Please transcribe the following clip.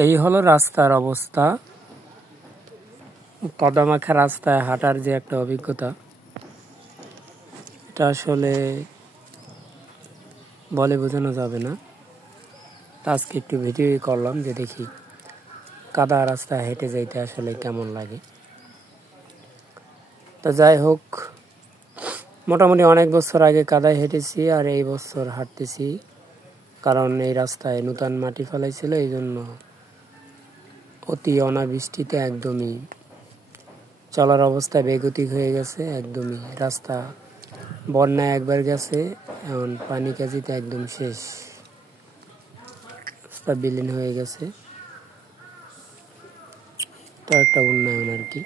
এই হলো রাস্তার অবস্থা। কাদামাখা রাস্তায় হাঁটার যে একটা অভিজ্ঞতা, এটা আসলে বলে বোঝানো যাবে না। আজকে একটু ভিডিও করলাম যে দেখি কাদা রাস্তায় হেঁটে যাইতে আসলে কেমন লাগে। তো যাই হোক, মোটামুটি অনেক বছর আগে কাদায় হেঁটেছি আর এই বছর হাঁটতেছি, কারণ এই রাস্তায় নূতন মাটি ফেলাইছিল, এই জন্য অতি অনাবৃষ্টিতে একদমই চলার অবস্থা বেগতিক হয়ে গেছে। একদমই রাস্তা বন্যায় একবার গেছে, এখন পানি কাজিতে একদম শেষ, রাস্তা বিলীন হয়ে গেছে। এটা একটা উন্নয়ন আর কি।